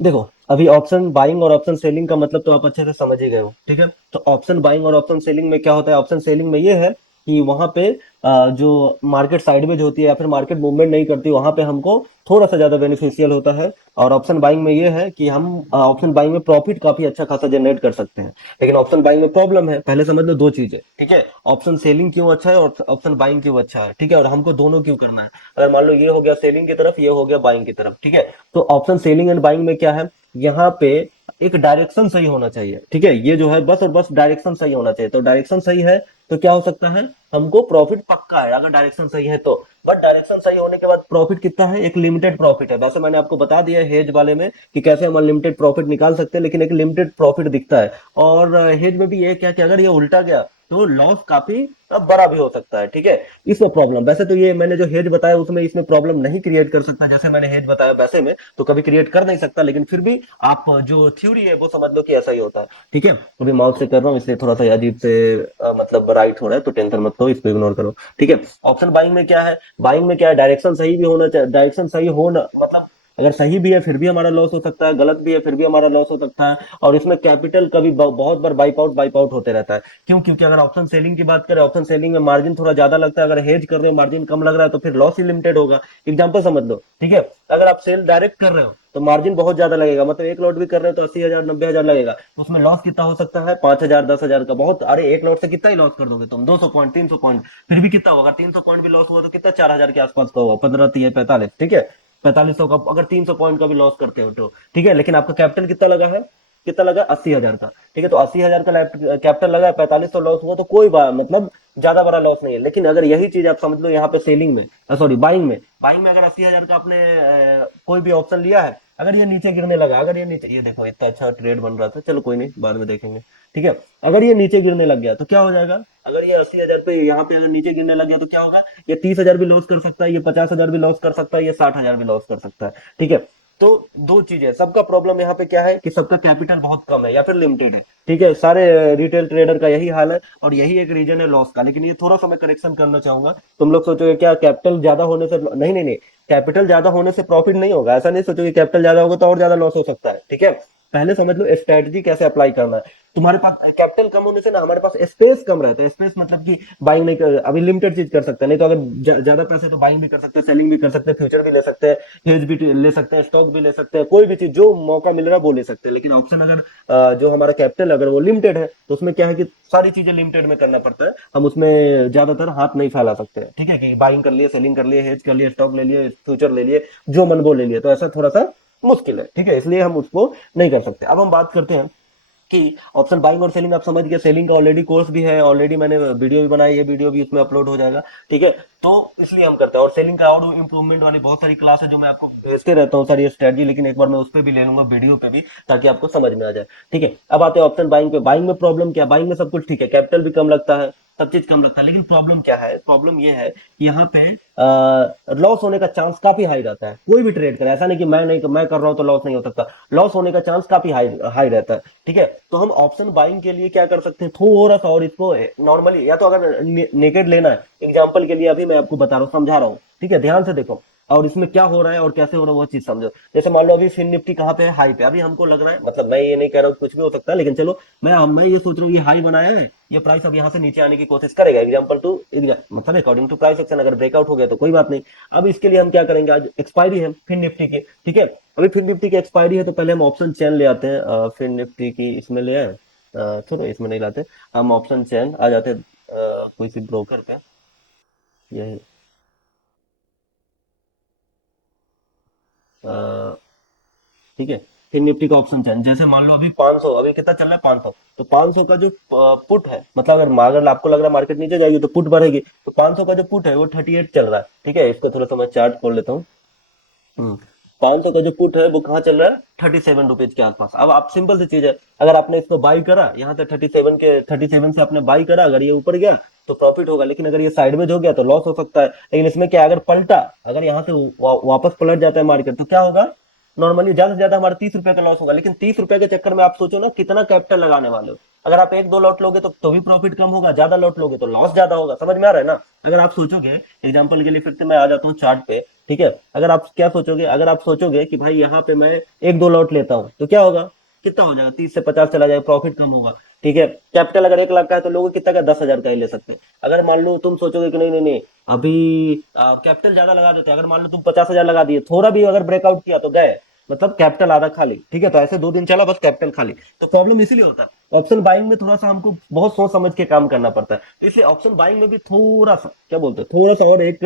देखो, अभी option buying और ऑप्शन सेलिंग का मतलब तो आप अच्छे से समझ ही गए हो, ठीक है। तो ऑप्शन बाइंग और ऑप्शन सेलिंग में क्या होता है? ऑप्शन सेलिंग में ये है कि वहां पे जो मार्केट साइडवेज होती है या फिर मार्केट मूवमेंट नहीं करती, वहां पे हमको थोड़ा सा ज्यादा बेनिफिशियल होता है। और ऑप्शन बाइंग में ये है कि हम ऑप्शन बाइंग में प्रॉफिट काफी अच्छा खासा जनरेट कर सकते हैं। लेकिन ऑप्शन बाइंग में प्रॉब्लम है, पहले समझ लो दो चीजें, ठीक है। ऑप्शन सेलिंग क्यों अच्छा है और ऑप्शन बाइंग क्यों अच्छा है, ठीक है। और हमको दोनों क्यों करना है? अगर मान लो ये हो गया सेलिंग की तरफ, ये हो गया बाइंग की तरफ, ठीक है। तो ऑप्शन सेलिंग एंड बाइंग में क्या है? यहाँ पे एक डायरेक्शन सही होना चाहिए, ठीक है। ये जो है बस और बस डायरेक्शन सही होना चाहिए। तो डायरेक्शन सही है तो क्या हो सकता है? हमको प्रॉफिट पक्का है अगर डायरेक्शन सही है तो। बट डायरेक्शन सही होने के बाद प्रॉफिट कितना है? एक लिमिटेड प्रॉफिट है। वैसे मैंने आपको बता दिया हेज वाले में कि कैसे हम अनलिमिटेड प्रॉफिट निकाल सकते हैं, लेकिन एक लिमिटेड प्रॉफिट दिखता है। और हेज में भी ये क्या कि अगर ये उल्टा गया तो लॉस काफी बड़ा भी हो सकता है, ठीक है। इसमें प्रॉब्लम, वैसे तो ये मैंने जो हेज बताया उसमें इसमें प्रॉब्लम नहीं क्रिएट कर सकता, जैसे मैंने हेज बताया वैसे में तो कभी क्रिएट कर नहीं सकता। लेकिन फिर भी आप जो थ्योरी है वो समझ लो कि ऐसा ही होता है, ठीक है। अभी माउस से कर रहा हूँ इसलिए थोड़ा सा अजीब से मतलब राइट हो रहा है, तो टेंशन मत लो, इसको इग्नोर करो, ठीक है। ऑप्शन बाइंग में क्या है? बाइंग में क्या है? डायरेक्शन सही भी होना चाहिए, डायरेक्शन सही होना मतलब अगर सही भी है फिर भी हमारा लॉस हो सकता है, गलत भी है फिर भी हमारा लॉस हो सकता है। और इसमें कैपिटल कभी बहुत बार वाइप आउट होते रहता है। क्यों? क्योंकि अगर ऑप्शन सेलिंग की बात करें, ऑप्शन सेलिंग में मार्जिन थोड़ा ज्यादा लगता है। अगर हेज कर रहे हो मार्जिन कम लग रहा है तो फिर लॉस ही लिमिटेड होगा। एग्जाम्पल समझ लो, ठीक है। अगर आप सेल डायरेक्ट कर रहे हो तो मार्जिन बहुत ज्यादा लगेगा, मतलब एक लॉट भी कर रहे हो तो 80,000 90,000 लगेगा। तो उसमें लॉस कितना हो सकता है? 5,000 10,000 का। बहुत, अरे एक लॉट से कितना ही लॉस कर दोगे तुम? 200 पॉइंट 300 पॉइंट, फिर भी कितना होगा? 300 पॉइंट भी लॉस हुआ तो कितना? 4,000 के आसपास का होगा। 15 3 45, ठीक है। 4500 का अगर 300 पॉइंट का भी लॉस करते हो तो, ठीक है। लेकिन आपका कैपिटल कितना लगा है? कितना लगा? 80,000 का, ठीक है। तो 80,000 का कैपिटल लगा है, 4500 लॉस हुआ तो कोई मतलब ज्यादा बड़ा लॉस नहीं है। लेकिन अगर यही चीज आप समझ लो यहाँ पे सेलिंग में, सॉरी बाइंग में अगर 80,000 का आपने कोई भी ऑप्शन लिया है, अगर ये नीचे गिरने लगा, अगर ये नीचे, ये देखो इतना अच्छा ट्रेड बन रहा था, चलो कोई नहीं बाद में देखेंगे, ठीक है। अगर ये नीचे गिरने लग गया तो क्या हो जाएगा? अगर ये 80,000 पे यहाँ पे अगर नीचे गिरने लग गया तो क्या होगा? ये 30,000 भी लॉस कर सकता है, ये 50,000 भी लॉस कर सकता है, ये 60,000 भी लॉस कर सकता है, ठीक है। तो दो चीजें, सबका प्रॉब्लम यहाँ पे क्या है कि सबका कैपिटल बहुत कम है या फिर लिमिटेड है, ठीक है। सारे रिटेल ट्रेडर का यही हाल है और यही एक रीजन है लॉस का। लेकिन ये थोड़ा सा मैं करेक्शन करना चाहूंगा। तुम लोग सोचोगे क्या कैपिटल ज्यादा होने से? नहीं नहीं नहीं, कैपिटल ज्यादा होने से प्रॉफिट नहीं होगा, ऐसा नहीं सोचोगे। कैपिटल ज्यादा होगा तो और ज्यादा लॉस हो सकता है, ठीक है। पहले समझ लो स्ट्रेटजी कैसे अप्लाई करना है। तुम्हारे पास कैपिटल कम होने से ना हमारे पास स्पेस कम रहता है। स्पेस मतलब कि बाइंग नहीं कर, अभी लिमिटेड चीज कर सकते हैं, नहीं तो अगर ज्यादा पैसे तो बाइंग भी कर सकते हैं, सेलिंग भी कर सकते हैं, फ्यूचर भी ले सकते हैं, हेज भी ले सकते हैं, स्टॉक भी ले सकते हैं, कोई भी चीज जो मौका मिल रहा है वो ले सकते हैं। लेकिन ऑप्शन अगर जो हमारा कैपिटल अगर वो लिमिटेड है तो उसमें क्या है कि सारी चीजें लिमिटेड में करना पड़ता है। हम उसमें ज्यादातर हाथ नहीं फैला सकते हैं, ठीक है। कि बाइंग कर लिए, सेलिंग कर लिए, हेज कर लिए, स्टॉक ले लिए, फ्यूचर ले लिए, जो मन वो ले लिए, तो ऐसा थोड़ा सा मुश्किल है, ठीक है। इसलिए हम उसको नहीं कर सकते। अब हम बात करते हैं कि ऑप्शन बाइंग और सेलिंग आप समझ गए। सेलिंग का ऑलरेडी कोर्स भी है, ऑलरेडी मैंने वीडियो भी बनाई, ये वीडियो भी उसमें अपलोड हो जाएगा, ठीक है। तो इसलिए हम करते हैं। और सेलिंग का और इंप्रूवमेंट वाली बहुत सारी क्लास है जो मैं आपको भेजते रहता हूँ, सारी स्ट्रेटजी। लेकिन एक बार मैं उस पर भी ले लूंगा वीडियो पे भी, ताकि आपको समझ में आ जाए, ठीक है। अब आते हैं ऑप्शन बाइंग पे। बाइंग में प्रॉब्लम क्या? बाइंग में सब कुछ ठीक है, कैपिटल भी कम लगता है, सब चीज कम लगता है। लेकिन प्रॉब्लम क्या है? प्रॉब्लम ये है कि यहाँ पे लॉस होने का चांस काफी हाई रहता है। कोई भी ट्रेड करे, ऐसा नहीं कि मैं नहीं, मैं कर रहा हूं तो लॉस नहीं हो सकता। लॉस होने का चांस काफी हाई हाई रहता है, ठीक है। तो हम ऑप्शन बाइंग के लिए क्या कर सकते हैं? थोड़ा सा और इसको नॉर्मली, या तो अगर नेकेड लेना है, एग्जांपल के लिए अभी मैं आपको बता रहा हूँ, समझा रहा हूँ, ठीक है। ध्यान से देखो और इसमें क्या हो रहा है और कैसे हो रहा है वो चीज समझो। जैसे मान लो अभी फिन निफ्टी कहाँ पे है? हाई पे। अभी हमको लग रहा है, मतलब मैं ये नहीं कह रहा हूँ, कुछ भी हो सकता है, लेकिन चलो मैं ये सोच रहा हूँ ये हाई बनाया है, ये प्राइस अब यहाँ से नीचे आने की कोशिश करेगा। एग्जाम्पल टू मतलब अकॉर्डिंग टू प्राइस एक्शन, अगर ब्रेकआउट हो गया तो कोई बात नहीं। अब इसके लिए हम क्या करेंगे? आज एक्सपायरी है फिन निफ्टी की, ठीक है। अभी फिन निफ्टी की एक्सपायरी है तो पहले हम ऑप्शन चेन ले आते हैं। फिन निफ्टी की इसमें ले आए, छोड़ो इसमें नहीं लाते, हम ऑप्शन चेन आ जाते हैं कोई सी ब्रोकर पे, यही अ, ठीक है। फिर निफ्टी का ऑप्शन चेन, जैसे मान लो अभी 500, अभी कितना चल रहा है? 500। तो 500 का जो पुट है, मतलब अगर आपको लग रहा है मार्केट नीचे जाएगी तो पुट बढ़ेगी। तो 500 का जो पुट है वो 38 चल रहा है, ठीक है। इसको थोड़ा सा मैं चार्ट खोल लेता हूँ। 500 का जो पुट है वो कहाँ चल रहा है? 37 रुपीज के आसपास। अब आप सिंपल सी चीज है, अगर आपने इसको बाई करा यहाँ से 37 से आपने बाई करा, अगर ये ऊपर गया तो प्रॉफिट होगा। लेकिन अगर ये साइडवेज हो गया तो लॉस हो सकता है। लेकिन इसमें क्या है, अगर पलटा, अगर यहाँ से वापस पलट जाता है मार्केट तो क्या होगा? नॉर्मली ज्यादा से ज्यादा हमारा 30 रुपए का लॉस होगा। लेकिन 30 रुपए के चक्कर में आप सोचो ना कितना कैपिटल लगाने वाले हो। अगर आप एक दो लॉट लोगे तो भी प्रॉफिट कम होगा, ज्यादा लॉट लोगे तो लॉस ज्यादा होगा। समझ में आ रहा है ना? अगर आप सोचोगे, एग्जाम्पल के लिए फिर से मैं आ जाता हूँ चार्ट पे, ठीक है। अगर आप क्या सोचोगे, अगर आप सोचोगे कि भाई यहाँ पे मैं एक दो लॉट लेता हूँ तो क्या होगा, कितना हो जाएगा, 30 से 50 चला जाएगा, प्रॉफिट कम होगा। ठीक है, कैपिटल अगर 1 लाख का है तो लोग कितना का, 10,000 का ही ले सकते हैं। अगर मान लो तुम सोचोगे कि नहीं नहीं नहीं, अभी कैपिटल ज्यादा लगा देते हैं, अगर मान लो तुम 50,000 लगा दिए, थोड़ा भी अगर ब्रेकआउट किया तो गए, मतलब कैपिटल आधा खाली। ठीक है, तो ऐसे 2 दिन चला बस कैपिटल खाली। तो प्रॉब्लम इसीलिए होता है, ऑप्शन बाइंग में थोड़ा सा हमको बहुत सोच समझ के काम करना पड़ता है। तो इसलिए ऑप्शन बाइंग में भी थोड़ा सा क्या बोलते हैं, थोड़ा सा और एक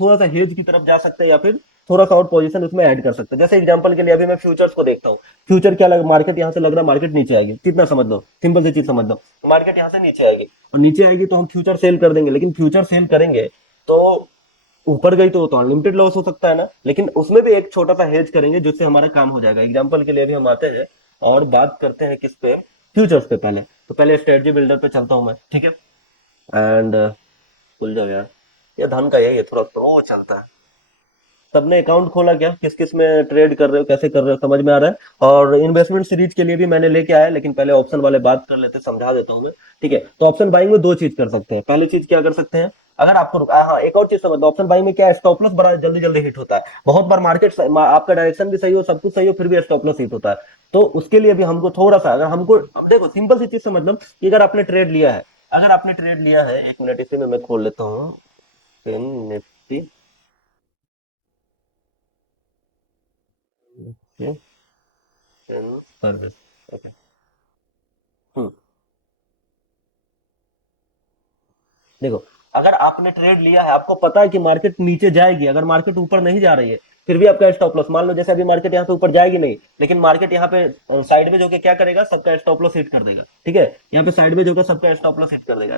थोड़ा सा हेज की तरफ जा सकते हैं, या फिर थोड़ा सा और पोजीशन उसमें ऐड कर सकते हैं। जैसे एग्जांपल के लिए अभी मैं फ्यूचर्स को देखता हूँ, फ्यूचर क्या लग, मार्केट यहाँ से लग रहा है मार्केट नीचे आएगी, कितना समझ लो, सिंपल सी चीज समझ लो, मार्केट यहाँ से नीचे आएगी, और नीचे आएगी तो हम फ्यूचर सेल कर देंगे। लेकिन फ्यूचर सेल करेंगे तो ऊपर गई तो अनलिमिटेड लॉस हो सकता है ना, लेकिन उसमें भी एक छोटा सा हेज करेंगे जिससे हमारा काम हो जाएगा। एग्जांपल के लिए अभी हम आते हैं और बात करते हैं किस पे, फ्यूचर्स पे। पहले तो पहले स्ट्रेटजी बिल्डर पे चलता हूं मैं, ठीक है। एंड भूल जाओ यार, ये धन का यही है, थोड़ा स्लो चलता है। सबने अकाउंट खोला क्या, किस किस में ट्रेड कर रहे हो, कैसे कर रहे हो, समझ में आ रहा है? और इन्वेस्टमेंट सीरीज के लिए भी मैंने लेके आया, लेकिन पहले ऑप्शन वाले बात कर लेते, समझा देता हूं मैं। ठीक है, तो ऑप्शन बाइंग में 2 चीज कर सकते हैं। पहली चीज क्या कर सकते हैं, अगर आपको हाँ एक और चीज समझ लो, ऑप्शन बाइंग में क्या है, स्टॉप लॉस बड़ा जल्दी जल्दी हिट होता है। बहुत बार मार्केट आपका डायरेक्शन भी सही हो, सब कुछ सही हो, फिर भी स्टॉप लॉस हिट होता है। तो उसके लिए भी हमको थोड़ा सा, अगर हमको, अब देखो सिंपल सी चीज समझ लो कि अगर आपने ट्रेड लिया है, अगर आपने ट्रेड लिया है, 1 मिनट इसी में मैं खोल लेता हूँ निफ्टी। Service, okay. हम्म, देखो, अगर आपने ट्रेड लिया है, आपको पता है कि मार्केट नीचे जाएगी, अगर मार्केट ऊपर नहीं जा रही है, फिर भी आपका स्टॉप लॉस, मान लो जैसे अभी मार्केट यहाँ से ऊपर जाएगी नहीं, लेकिन मार्केट यहाँ पे साइड में जो कि क्या करेगा, सबका स्टॉप लॉस हिट कर देगा। ठीक है, यहाँ पे साइड में जो कि सबका स्टॉप लॉस हिट कर देगा।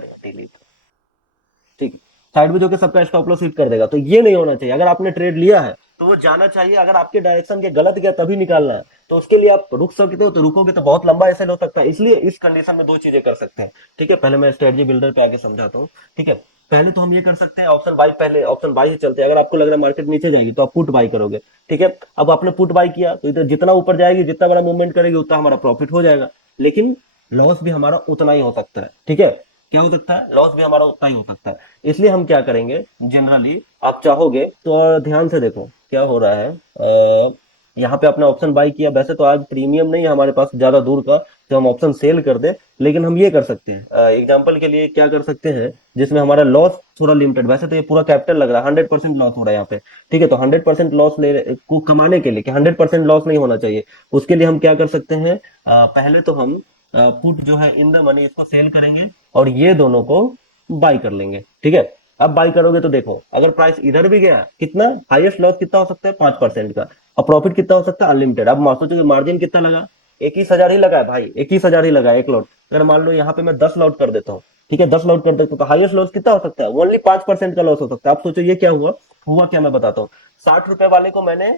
ठीक, साइड में जो कि सबका स्टॉप लॉस हिट कर देगा। तो ये नहीं होना चाहिए। अगर आपने ट्रेड लिया है तो वो जाना चाहिए, अगर आपके डायरेक्शन के गलत गया तभी निकालना है। तो उसके लिए आप रुक सकते हो, तो रुकोगे तो बहुत लंबा ऐसे हो सकता है। इसलिए इस कंडीशन में 2 चीजें कर सकते हैं। ठीक है, पहले मैं स्ट्रेटजी बिल्डर पे आगे समझाता हूँ। ठीक है, पहले तो हम ये कर सकते हैं ऑप्शन बाई, पहले ऑप्शन बाई से चलते हैं। अगर आपको लग रहा है मार्केट नीचे जाएगी तो आप पुट बाई करोगे। ठीक है, अब आपने पुट बाई किया तो इधर जितना ऊपर जाएगी, जितना बड़ा मूवमेंट करेगी, उतना हमारा प्रॉफिट हो जाएगा। लेकिन लॉस भी हमारा उतना ही हो सकता है। ठीक है, क्या हो सकता है, लॉस भी हमारा उतना ही हो सकता है। इसलिए हम क्या करेंगे, जनरली आप चाहोगे तो ध्यान से देखो क्या हो रहा है। यहाँ पे अपना ऑप्शन बाई किया, वैसे तो आज प्रीमियम नहीं है हमारे पास ज्यादा दूर का जो हम ऑप्शन सेल कर दे, लेकिन हम ये कर सकते हैं, एग्जाम्पल के लिए क्या कर सकते हैं जिसमें हमारा लॉस थोड़ा लिमिटेड, वैसे तो ये पूरा कैपिटल लग रहा है, 100% लॉस हो रहा है यहाँ पे। ठीक है, तो 100% लॉस ले को कमाने के लिए, कि 100% लॉस नहीं होना चाहिए, उसके लिए हम क्या कर सकते हैं, पहले तो हम पुट जो है इन द मनी इसको सेल करेंगे, और ये दोनों को बाई कर लेंगे। ठीक है, अब बाई करोगे तो देखो, अगर प्राइस इधर भी गया, कितना हाईएस्ट लॉस कितना हो सकता है, 5% का, और प्रॉफिट कितना हो सकता है, अनलिमिटेड। अब सोचो मार्जिन कितना लगा, 21,000 ही लगा है भाई, 21,000 ही लगा है एक लॉट। अगर मान लो यहाँ पे मैं 10 लॉट कर देता हूँ, ठीक है, 10 लॉट कर देता हूँ, तो हाईएस्ट लॉस कितना हो सकता है, ओनली 5% का लॉस हो सकता है। आप सोचो ये क्या हुआ, हुआ क्या मैं बताता हूँ। 60 रुपए वाले को मैंने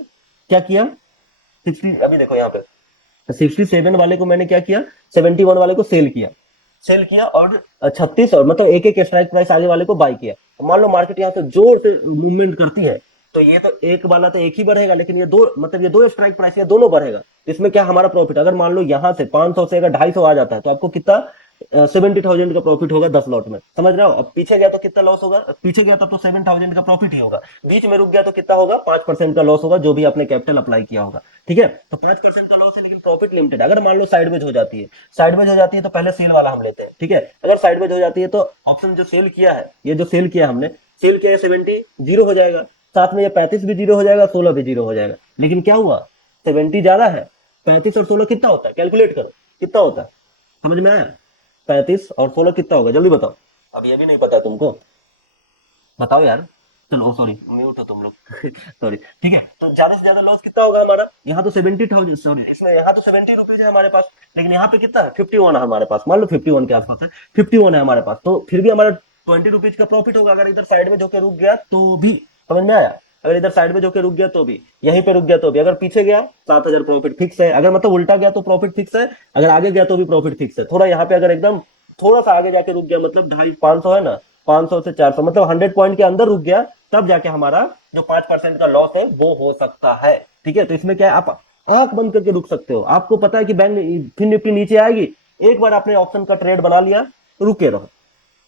क्या किया, 60, अभी देखो यहाँ पे 67 वाले को मैंने क्या किया, 71 वाले को सेल किया, सेल किया, और 36, और मतलब एक एक स्ट्राइक प्राइस आगे वाले को बाई किया। तो मान लो मार्केट यहाँ से जोर से मूवमेंट करती है, तो ये तो एक वाला तो एक ही बढ़ेगा, लेकिन ये दो, मतलब ये दो स्ट्राइक प्राइस, ये दोनों बढ़ेगा। तो इसमें क्या हमारा प्रॉफिट, अगर मान लो यहाँ से 500 से अगर 250 आ जाता है, तो आपको कितना 70,000 का प्रॉफिट होगा 10 लॉट में। समझ रहे हो? अब पीछे गया तो कितना लॉस होगा, पीछे गया तो 7,000 का प्रॉफिट ही होगा, बीच में रुक गया तो कितना होगा, 5% का लॉस होगा, जो भी आपने कैपिटल अप्लाई किया होगा। ठीक है, तो 5% का लॉस है, लेकिन प्रॉफिट लिमिटेड। अगर मान लो साइडवेज हो जाती है, साइडवेज हो जाती है तो पहले सेल वाला हम लेते हैं। ठीक है, अगर साइडवेज हो जाती है तो ऑप्शन जो सेल किया है, ये जो सेल किया हमने, सेल किया है 70 जीरो हो जाएगा, साथ में ये 35 भी जीरो हो जाएगा, 16 भी जीरो हो जाएगा। लेकिन क्या हुआ, 70 ज्यादा है, 35 और 16 कितना होता है, कैलकुलेट करो कितना होता है, समझ में आया? 35 और 16 कितना होगा, जल्दी बताओ। अब ये भी नहीं पता तुमको, बताओ यार। चलो सॉरी, म्यूट हो तुम लोग सॉरी। ठीक है, तो ज्यादा से ज्यादा लॉस कितना होगा हमारा, यहाँ तो 70,000, सॉरी इसमें यहाँ तो 70 रुपीज है हमारे पास, लेकिन यहाँ पे कितना है, 51 है हमारे पास, मान लो 51 के आसपास है, 51 है हमारे पास, तो फिर भी हमारा 20 रुपीज का प्रॉफिट होगा। अगर इधर साइड में जो के रुक गया तो भी, समझ में आया? अगर इधर साइड में जो के रुक गया तो भी, यहीं पे रुक गया तो भी, अगर पीछे गया 7,000 प्रॉफिट फिक्स है, अगर मतलब उल्टा गया तो प्रॉफिट फिक्स है, अगर आगे गया तो भी प्रॉफिट फिक्स है। थोड़ा यहाँ पे अगर एकदम थोड़ा सा आगे जाके रुक गया, मतलब 250, 500 है ना, 500 से 400, मतलब 100 पॉइंट के अंदर रुक गया, तब जाके हमारा जो 5% का लॉस है वो हो सकता है। ठीक है, तो इसमें क्या है, आप आंख बंद करके रुक सकते हो, आपको पता है कि बैंक फिर निफ्टी नीचे आएगी, एक बार आपने ऑप्शन का ट्रेड बना लिया, रुके रहो,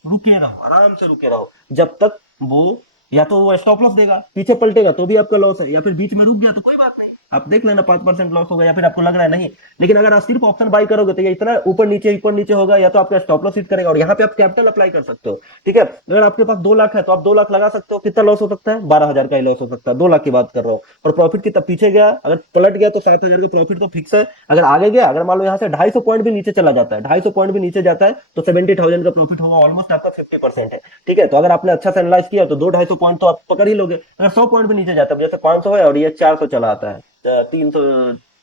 रुके रहो, आराम से रुके रहो, जब तक वो या तो वो स्टॉप लॉस देगा, पीछे पलटेगा तो भी आपका लॉस है, या फिर बीच में रुक गया तो कोई बात नहीं, आप देख लेना 5% लॉस होगा, या फिर आपको लग रहा है नहीं। लेकिन अगर आप सिर्फ ऑप्शन बाई करोगे तो ये इतना ऊपर नीचे होगा, या तो आपका स्टॉप लॉस हिट करेगा, और यहाँ पे आप कैपिटल अप्लाई कर सकते हो। ठीक है, अगर आपके पास 2 लाख है तो आप 2 लाख लगा सकते हो, कितना लॉस हो सकता है, 12,000 का ही लॉस हो सकता है, 2 लाख की बात कर रहा हूँ। और प्रॉफिट की तब पीछे गया, अगर पलट गया तो 7,000 का प्रॉफिट तो फिक्स है। अगर आगे गया, अगर मान लो यहाँ से 250 पॉइंट भी नीचे चला जाता है, 250 पॉइंट भी नीचे जाता है, तो 70,000 का प्रॉफिट होगा, ऑलमोस्ट आपका 50% है। ठीक है, तो अगर आपने अच्छा से एनालाइज किया तो 200-250 पॉइंट तो आप पकड़ ही लोगे। अगर 100 पॉइंट भी नीचे जाता है, जैसे 500 है और ये 400 चला आता है, 300,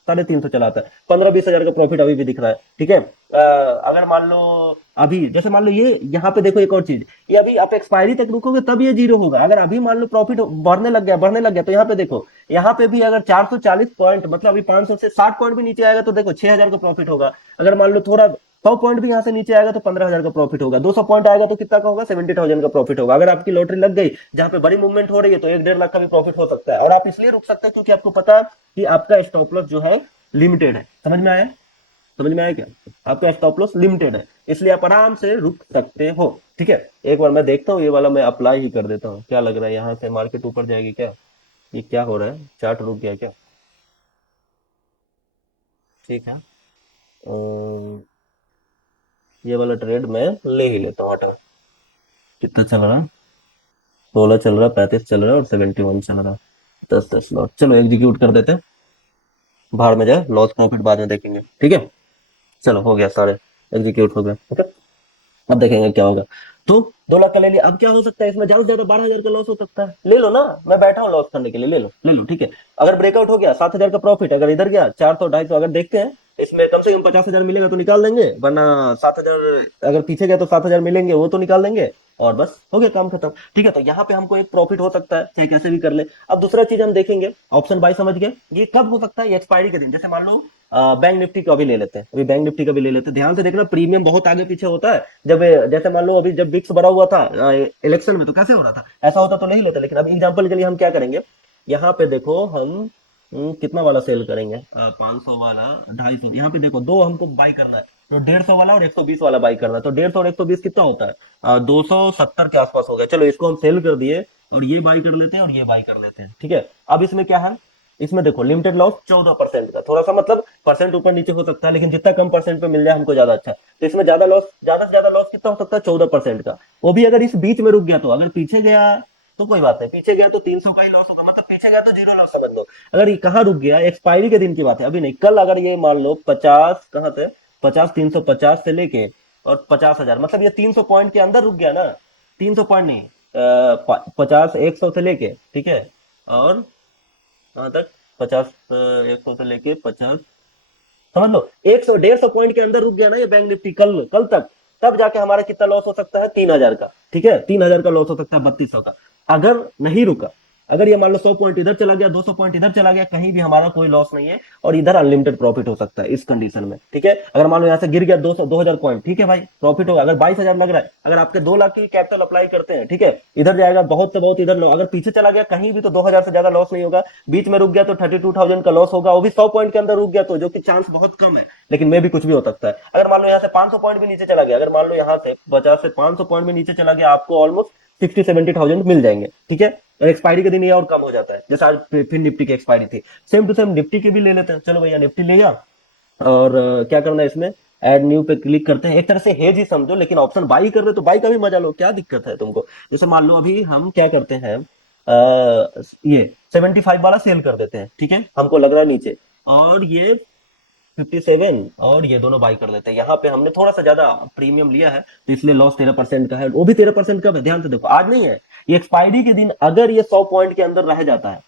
350 चला आता है, 15-20 हजार का प्रॉफिट अभी भी दिख रहा है। ठीक है, अगर मान लो अभी जैसे मान लो ये यहाँ पे देखो एक और चीज, ये अभी आप एक्सपायरी तक रुकोगे तब ये जीरो होगा। अगर अभी मान लो प्रॉफिट बढ़ने लग गया तो यहाँ पे देखो, यहाँ पे भी अगर 440 पॉइंट मतलब अभी 500 से 60 पॉइंट भी नीचे आएगा तो देखो 6,000 का प्रॉफिट होगा। अगर मान लो थोड़ा 100 पॉइंट भी यहाँ से नीचे आएगा तो 15,000 का प्रॉफिट होगा, 200 पॉइंट आएगा तो कितना का होगा, 70,000 का प्रॉफिट होगा। अगर आपकी लॉटरी लग गई जहां पे बड़ी मूवमेंट हो रही है तो 1-1.5 लाख का भी प्रॉफिट हो सकता है। और आप इसलिए रुक सकते हैं क्योंकि आपको पता है कि आपका स्टॉप लॉस जो है लिमिटेड है। समझ में आया, समझ में आया क्या, आपका स्टॉप लॉस लिमिटेड है, इसलिए आप आराम से रुक सकते हो। ठीक है, एक बार मैं देखता हूँ, ये वाला मैं अप्लाई ही कर देता हूँ, क्या लग रहा है यहाँ से मार्केट ऊपर जाएगी क्या, ये क्या हो रहा है, चार्ट रुक गया क्या। ठीक है, ये वाला ट्रेड मैं ले ही लेता हूँ, हटा। कितना चल रहा है, 16 चल रहा है, 35 चल रहा है और 71 चल रहा है, 10-10 लॉट, चलो एग्जीक्यूट कर देते हैं, बाहर में जाए, लॉस प्रॉफिट बाद में देखेंगे। ठीक है, चलो हो गया, सारे एग्जीक्यूट हो गए। ओके, अब देखेंगे क्या होगा। तो 2 लाख का ले लिया, अब क्या हो सकता है इसमें, ज्यादा से ज्यादा 12,000 का लॉस हो सकता है, ले लो ना, मैं बैठा हूँ लॉस करने के लिए, ले लो ले लो। ठीक है, अगर ब्रेकआउट हो गया 7,000 का प्रॉफिट, अगर इधर गया 400-250, अगर देखते हैं इसमें कम से कम 50,000 मिलेगा तो निकाल देंगे, वरना 7,000 अगर पीछे गया तो 7,000 मिलेंगे, वो तो निकाल देंगे, और बस हो गया काम खत्म। ठीक है, तो यहाँ पे हमको एक प्रॉफिट हो सकता है, चाहे कैसे भी कर ले। अब दूसरा चीज हम देखेंगे, ऑप्शन बाई समझ गए, ये कब हो सकता है, ये एक्सपायरी के दिन, जैसे मान लो बैंक निफ्टी का भी ले लेते हैं, अभी बैंक निफ्टी का भी ले लेते हैं, ध्यान से देखना प्रीमियम बहुत आगे पीछे होता है। जब जैसे मान लो अभी जब बिक्स भरा हुआ था इलेक्शन में तो कैसे हो रहा था, ऐसा होता तो नहीं लेते, लेकिन अब एग्जांपल के लिए हम क्या करेंगे, यहाँ पे देखो हम कितना वाला सेल करेंगे, 500 वाला, 250, यहाँ पे देखो दो हमको बाई करना है, तो 150 वाला और 120 वाला बाई करना है, तो 150 और 120 कितना होता है, 270 के आसपास हो गया। चलो इसको हम सेल कर दिए, और ये बाई कर लेते हैं और ये बाई कर लेते हैं। ठीक है, अब इसमें क्या है, इसमें देखो लिमिटेड लॉस 14% का, थोड़ा सा मतलब परसेंट ऊपर नीचे हो सकता है, लेकिन जितना कम परसेंट पे मिल जाए हमको ज्यादा अच्छा है। तो इसमें ज्यादा लॉस, ज्यादा से ज्यादा लॉस कितना हो सकता है, 14% का, वो भी अगर इस बीच में रुक गया तो, अगर पीछे गया तो कोई बात नहीं, पीछे गया तो 300 का ही लॉस होगा, मतलब पीछे गया तो जीरो लॉस समझ लो। अगर ये कहाँ रुक गया, एक्सपायरी के दिन की बात है, अभी नहीं, कल अगर ये मान लो 50 कहाँ थे, 50, 350 से लेके और 50,000, मतलब ये 300 पॉइंट के अंदर रुक गया ना, 300 पॉइंट नहीं, 50, 100 से लेके, ठीक है, और कहाँ तक, 50, 100 से लेके 50, समझ लो 100, 150 पॉइंट के अंदर रुक गया ना ये बैंक निफ्टी कल कल तक, तब जाके हमारा कितना लॉस हो सकता है, 3,000 का। ठीक है, 3,000 का लॉस हो सकता है, 3200 का। अगर नहीं रुका, अगर ये मान लो 100 पॉइंट इधर चला गया, 200 पॉइंट इधर चला गया, कहीं भी हमारा कोई लॉस नहीं है, और इधर अनलिमिटेड प्रॉफिट हो सकता है इस कंडीशन में। ठीक है, अगर मान लो यहाँ से गिर गया 200, 2,000 पॉइंट, ठीक है भाई, प्रॉफिट होगा। अगर 22,000 लग रहा है, अगर आपके 2 लाख की कैपिटल अप्लाई करते हैं, ठीक है, इधर जाएगा बहुत से बहुत, इधर लो, अगर पीछे चला गया कहीं भी तो 2,000 से ज्यादा लॉस नहीं होगा, बीच में रुक गया तो 32,000 का लॉस होगा, वो भी 100 पॉइंट के अंदर रुक गया तो, जो कि चांस बहुत कम है, लेकिन मे भी कुछ भी हो सकता है। अगर मान लो यहाँ से 500 पॉइंट भी नीचे चला गया, अगर मान लो यहाँ से 50 से 500 पॉइंट भी नीचे चला गया, आपको ऑलमोस्ट 60-70,000 मिल जाएंगे। ठीक है, और एक्सपायरी के दिन ये और कम हो जाता है, जैसे आज फिर निफ्टी की एक्सपायरी थी, सेम टू सेम निफ्टी की भी ले लेते हैं। चलो भैया निफ्टी ले गया, और क्या करना है इसमें, एड न्यू पे क्लिक करते हैं, एक तरह से हेज ही समझो, लेकिन ऑप्शन बाई कर रहे तो बाई का भी मजा लो, क्या दिक्कत है तुमको। जैसे मान लो अभी हम क्या करते हैं, ये 75 वाला सेल कर देते हैं, ठीक है, हमको लग रहा है नीचे, और ये 57 और ये दोनों बाई कर लेते हैं। यहाँ पे हमने थोड़ा सा ज्यादा प्रीमियम लिया है, तो इसलिए लॉस 13% का है, वो भी 13% का है, ध्यान से देखो, आज नहीं है, ये एक्सपायरी के दिन अगर ये 100 पॉइंट के अंदर रह जाता है,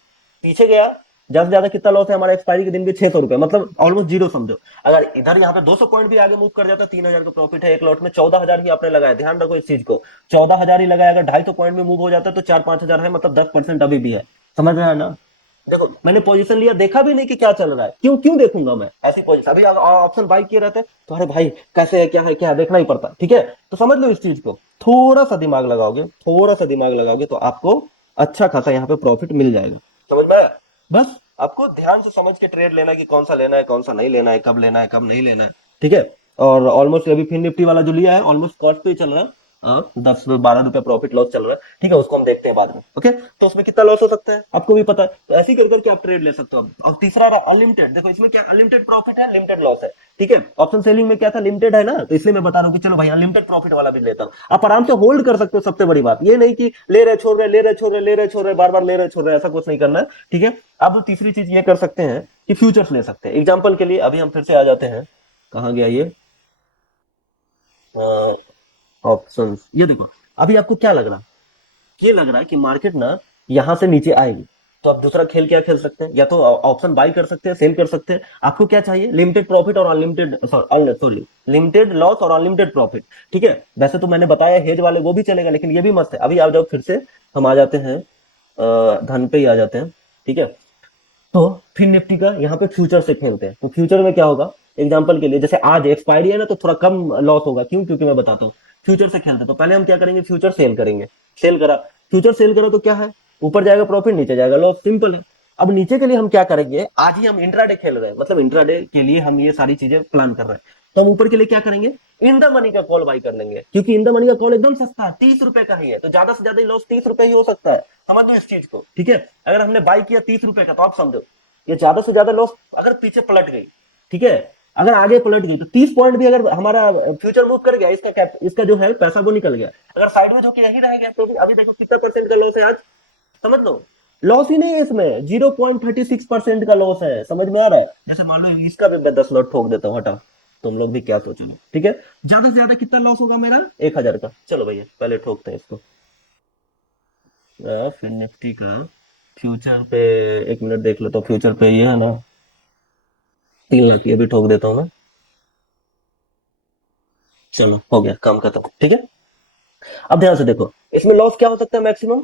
पीछे गया, ज्यादा से ज्यादा कितना लॉस है हमारा एक्सपायरी के दिन भी, 600 रुपए, मतलब ऑलमोस्ट जीरो समझो। अगर इधर यहाँ पे 200 पॉइंट भी आगे मूव कर जाता है, 3,000 का प्रॉफिट है, एक लॉट में 14,000 ही आपने लगाया, ध्यान रखो इस चीज को, 14,000 ही लगाया, अगर 250 पॉइंट में मूव हो जाता है तो 4-5 हजार है, मतलब 10% अभी भी है। समझ में आया ना, देखो मैंने पोजीशन लिया, देखा भी नहीं कि क्या चल रहा है, क्यों क्यों देखूंगा मैं ऐसी पोजीशन, अभी ऑप्शन बाई किए रहते तो अरे भाई कैसे है क्या है देखना ही पड़ता। ठीक है, तो समझ लो इस चीज को, थोड़ा सा दिमाग लगाओगे, थोड़ा सा दिमाग लगाओगे तो आपको अच्छा खासा यहाँ पे प्रॉफिट मिल जाएगा। समझ में आया? बस आपको ध्यान से समझ के ट्रेड लेना है कि कौन सा लेना है, कौन सा नहीं लेना है, कब लेना है, कब नहीं लेना है। ठीक है, और ऑलमोस्ट अभी फिन निफ्टी वाला जो लिया है ऑलमोस्ट कॉस्ट पे ही चल रहा है, 10-12 रुपए प्रॉफिट लॉस चल रहा है, ठीक है, उसको हम देखते हैं बाद में। ओके, तो उसमें कितना लॉस हो सकता है आपको भी पता है, तो ऐसे ही कर करके आप ट्रेड ले सकते हो। और तीसरा रहा अनलिमिटेड, देखो इसमें क्या अनलिमिटेड प्रॉफिट है, लिमिटेड लॉस है, ठीक है। ऑप्शन सेलिंग में क्या था, लिमिटेड है ना, तो इसलिए मैं बता रहा हूँ कि चलो भाई अनलिमिटेड प्रॉफिट वाला भी लेता हूँ। आप आराम से होल्ड कर सकते हो, सबसे बड़ी बात ये नहीं कि ले रहे छोड़ रहे, ले रहे छोड़ रहे, ले रहे छोड़ रहे, बार बार ले रहे छोड़ रहे, ऐसा कुछ नहीं करना है, ठीक है। अब तीसरी चीज ये कर सकते हैं कि फ्यूचर्स ले सकते हैं। एग्जाम्पल के लिए अभी हम फिर से आ जाते हैं, कहाँ गया ये ऑप्शन, ये देखो। अभी आपको क्या लग रहा है, ये लग रहा है कि मार्केट ना यहां से नीचे आएगी, तो आप दूसरा खेल क्या खेल सकते हैं, या तो ऑप्शन बाई कर सकते हैं, सेल कर सकते हैं। आपको क्या चाहिए, लिमिटेड प्रॉफिट और अनलिमिटेड, सॉरी लिमिटेड लॉस और अनलिमिटेड प्रॉफिट, ठीक है। वैसे तो मैंने बताया हेज वाले वो भी चलेगा, लेकिन ये भी मस्त है। अभी आप जब फिर से हम आ जाते हैं धन पे ही आ जाते हैं, ठीक है। तो फिर निफ्टी का यहाँ पे फ्यूचर से खेलते हैं, तो फ्यूचर में क्या होगा, एग्जांपल के लिए जैसे आज एक्सपायरी है ना, तो थोड़ा कम लॉस होगा, क्यों, क्योंकि मैं बताता हूँ। फ्यूचर से खेलते हैं तो पहले हम क्या करेंगे, फ्यूचर सेल करेंगे। सेल करा, फ्यूचर सेल करो तो क्या है, ऊपर जाएगा प्रॉफिट, नीचे जाएगा लॉस, सिंपल है। अब नीचे के लिए हम क्या करेंगे, आज ही हम इंट्राडे खेल रहे हैं, मतलब इंट्राडे के लिए हम ये सारी चीजें प्लान कर रहे हैं, तो हम ऊपर के लिए क्या करेंगे, इन द मनी का कॉल बाई कर लेंगे, क्योंकि इन द मनी का कॉल एकदम सस्ता है, 30 रुपए का ही है, तो ज्यादा से ज्यादा लॉस 30 रुपए ही हो सकता है, समझ लो इस चीज को, ठीक है। अगर हमने बाई किया 30 रुपए का, तो आप समझो ये ज्यादा से ज्यादा लॉस अगर पीछे पलट गई, ठीक है, अगर आगे पलट गई तो 30 पॉइंट भी अगर हमारा फ्यूचर मूव कर गया, इसका कैप, इसका जो है पैसा वो निकल गया। अगर साइड में जो कि यही रह गया तो भी अभी देखो कितना परसेंट का लॉस है आज, समझ लो। लॉस ही नहीं है इसमें, 0.36% का लॉस है, समझ में आ रहा है। जैसे मान लो इसका भी मैं 10 लॉट ठोक देता हूँ, हटा, तुम लोग भी क्या सोचोगे, ठीक है। ज्यादा से ज्यादा कितना लॉस होगा मेरा, 1,000 का। चलो भैया पहले ठोकते हैं इसको, फिर निफ्टी का फ्यूचर पे, एक मिनट देख लेता हूँ, फ्यूचर पे ये है ना 3 लाख, ये भी ठोक देता हूँ मैं। चलो हो गया, काम खत्म, ठीक है। अब ध्यान से देखो, इसमें लॉस क्या हो सकता है, मैक्सिमम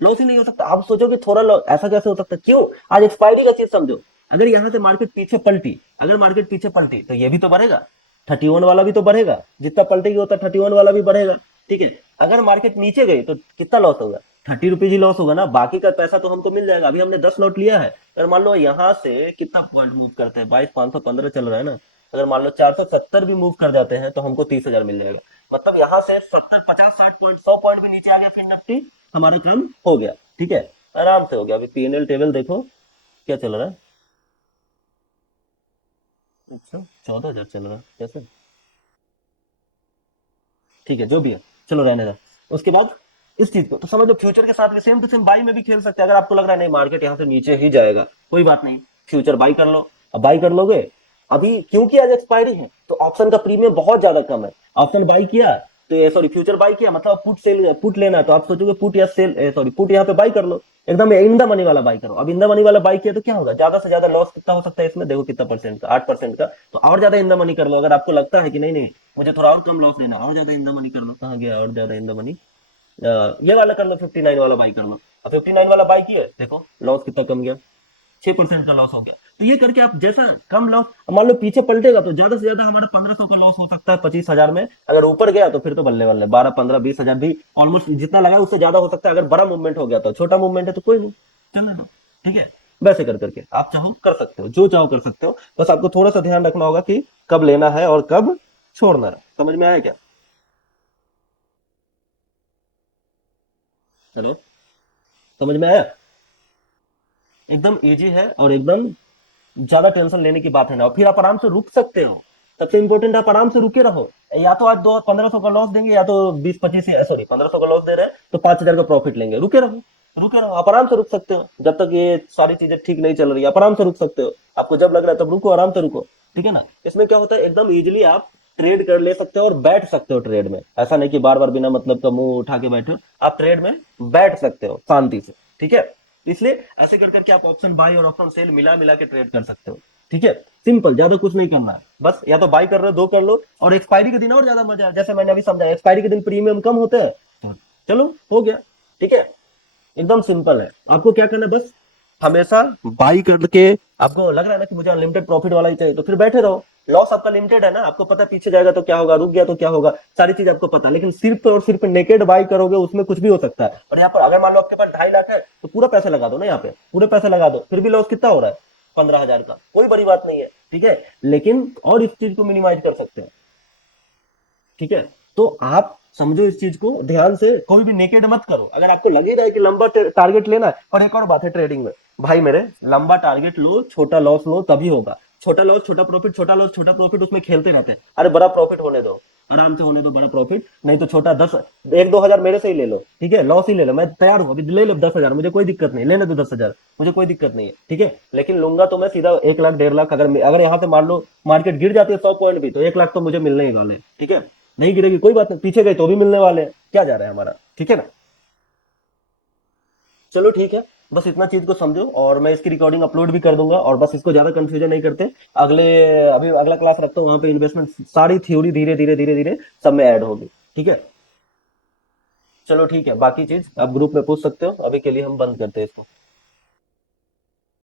लॉस ही नहीं हो सकता। आप सोचोगे थोड़ा लॉस, ऐसा कैसे हो सकता है, क्यों, आज एक्सपायरी का चीज समझो। अगर यहां से मार्केट पीछे पलटी, अगर मार्केट पीछे पलटी तो ये भी तो बढ़ेगा, 31 वाला भी तो बढ़ेगा, जितना पलटेगी होता 31 वाला भी बढ़ेगा, ठीक है। अगर मार्केट नीचे गई तो कितना लॉस होगा, 30 रुपीज ही लॉस होगा ना, बाकी का पैसा तो हमको मिल जाएगा। अभी हमने 10 लॉट लिया है, अगर मान लो यहाँ से कितना पॉइंट मूव करते हैं, 22,515 चल रहा है ना, अगर मान लो 470 भी मूव कर जाते हैं तो हमको 30,000 मिल जाएगा। मतलब यहाँ से 70, 50, 60 पॉइंट, 100 पॉइंट भी नीचे आ गया फिर निफ्टी, हमारा काम हो गया, ठीक है, आराम से हो गया। अभी पीएनएल टेबल देखो क्या चल रहा है, अच्छा 14,000 चल रहा है कैसे, ठीक है जो भी है, चलो रहने दो। उसके बाद इस चीज को तो समझ लो, फ्यूचर के साथ भी सेम टू सेम बाई में भी खेल सकते हैं। अगर आपको लग रहा है नहीं मार्केट यहाँ से नीचे ही जाएगा, कोई बात नहीं, फ्यूचर बाई कर लो। अब बाई कर लोगे, अभी क्योंकि आज एक्सपायरी है तो ऑप्शन का प्रीमियम बहुत ज्यादा कम है। ऑप्शन बाई किया तो सॉरी फ्यूचर बाई किया, मतलब पुट सेल, पुट लेना है तो आप सोचोगे पुट या सेल, सॉरी पुट यहाँ पे बाई कर लो, एकदम इन द मनी वाला बाई करो। अब इन द मनी वाला बाई किया तो क्या होगा, ज्यादा से ज्यादा लॉस कितना हो सकता है इसमें, देखो कितना परसेंट का, 8% का, तो और ज्यादा इन द मनी कर लो। अगर आपको लगता है कि नहीं नहीं मुझे थोड़ा और कम लॉस लेना, और ज्यादा इन द मनी कर लो, कहाँ गया और ज्यादा इन द मनी, ये वाला कर लो, 59 वाला बाई कर लो। अब 59 वाला बाई किया, देखो लॉस कितना कम गया, 6% का लॉस हो गया। तो ये करके आप जैसा कम लॉस, मान लो पीछे पलटेगा तो ज्यादा से ज्यादा हमारा 1,500 का लॉस हो सकता है 25,000 में, अगर ऊपर गया तो फिर तो बल्ले बल्ले 12, 15, 20,000 भी ऑलमोस्ट जितना लगा उससे ज्यादा हो सकता है। अगर बड़ा मूवमेंट हो गया तो, छोटा मूवमेंट है तो कोई नहीं, चलने दो, ठीक है। वैसे कर करके आप चाहो कर सकते हो, जो चाहो कर सकते हो, बस आपको थोड़ा सा ध्यान रखना होगा कि कब लेना है और कब छोड़ना है। समझ में आया क्या, हेलो, समझ में आया, एकदम इजी है और एकदम ज्यादा टेंशन लेने की बात है ना। और फिर आप आराम से रुक सकते हो, सबसे इंपॉर्टेंट आप आराम से रुके रहो। या तो आज 2 1,500 का लॉस देंगे, या तो 20-25, सॉरी 1,500 का लॉस दे रहे हैं तो 5,000 का प्रॉफिट लेंगे, रुके रहो, रुके रहो, आप आराम से रुक सकते हो जब तक ये सारी चीजें ठीक नहीं चल रही है, आप आराम से रुक सकते हो। आपको जब लग रहा है तब रुको, आराम से रुको, ठीक है ना। इसमें क्या होता है, एकदम इजिली आप ट्रेड कर ले सकते हो और बैठ सकते हो ट्रेड में, ऐसा नहीं कि बार बार बिना मतलब का मुंह उठा के बैठे हो, आप ट्रेड में बैठ सकते हो शांति से, ठीक है। इसलिए ऐसे कर करके आप ऑप्शन बाई और ऑप्शन सेल मिला मिला के ट्रेड कर सकते हो, ठीक है। सिंपल, ज्यादा कुछ नहीं करना है, बस या तो बाई कर रहे हो दो कर लो, और एक्सपायरी के दिन और ज्यादा मजा है, जैसे मैंने अभी समझा एक्सपायरी के दिन प्रीमियम कम होते हैं, तो चलो हो गया, ठीक है। एकदम सिंपल है, आपको क्या करना है, बस हमेशा बाई करके, आपको लग रहा है ना कि मुझे अनलिमिटेड प्रॉफिट वाला ही चाहिए, तो फिर बैठे रहो। लॉस आपका लिमिटेड है ना, आपको पता है पीछे जाएगा तो क्या होगा, रुक गया तो क्या होगा, सारी चीज आपको पता है। लेकिन सिर्फ और सिर्फ नेकेड बाई करोगे, उसमें कुछ भी हो सकता है। और यहाँ पर अगर मान लो आपके पास 2.5 लाख है तो पूरा पैसा लगा दो ना, यहाँ पे पूरे पैसे लगा दो, फिर भी लॉस कितना हो रहा है, 15,000 का, कोई बड़ी बात नहीं है। ठीक है, लेकिन और इस चीज को मिनिमाइज कर सकते हैं। ठीक है, तो आप समझो इस चीज को ध्यान से, कोई भी नेकेड मत करो। अगर आपको लग ही रहा है कि लंबा टारगेट लेना है, और एक और बात है ट्रेडिंग में, भाई मेरे, लंबा टारगेट लो, छोटा लॉस लो, तभी होगा। छोटा लॉस छोटा प्रॉफिट, छोटा लॉस छोटा प्रॉफिट, उसमें खेलते रहते हैं। अरे बड़ा प्रॉफिट होने दो, आराम से होने दो बड़ा प्रॉफिट, नहीं तो छोटा 10, 1-2 हजार मेरे से ही ले लो, ठीक है, लॉस ही ले लो, मैं तैयार हूँ, अभी ले लो 10 हजार, मुझे कोई दिक्कत नहीं, लेने दो 10 हजार, मुझे कोई दिक्कत नहीं है, ठीक है। लेकिन लूंगा तो मैं सीधा 1 लाख 1.5 लाख, अगर यहाँ से मान लो मार्केट गिर जाती है 100 पॉइंट भी, तो 1 लाख तो मुझे मिलने ही वाले हैं, ठीक है। नहीं गिरेगी कोई बात नहीं, पीछे गए तो भी मिलने वाले हैं, क्या जा रहा है हमारा, ठीक है ना। चलो ठीक है, बस इतना चीज को समझो, और मैं इसकी रिकॉर्डिंग अपलोड भी कर दूंगा, और बस इसको ज्यादा कंफ्यूजन नहीं करते। अगले, अभी अगला क्लास रखता हूँ, वहां पे इन्वेस्टमेंट सारी थ्योरी धीरे धीरे धीरे धीरे सब में ऐड होगी, ठीक है। चलो ठीक है, बाकी चीज आप ग्रुप में पूछ सकते हो, अभी के लिए हम बंद करते हैं इसको।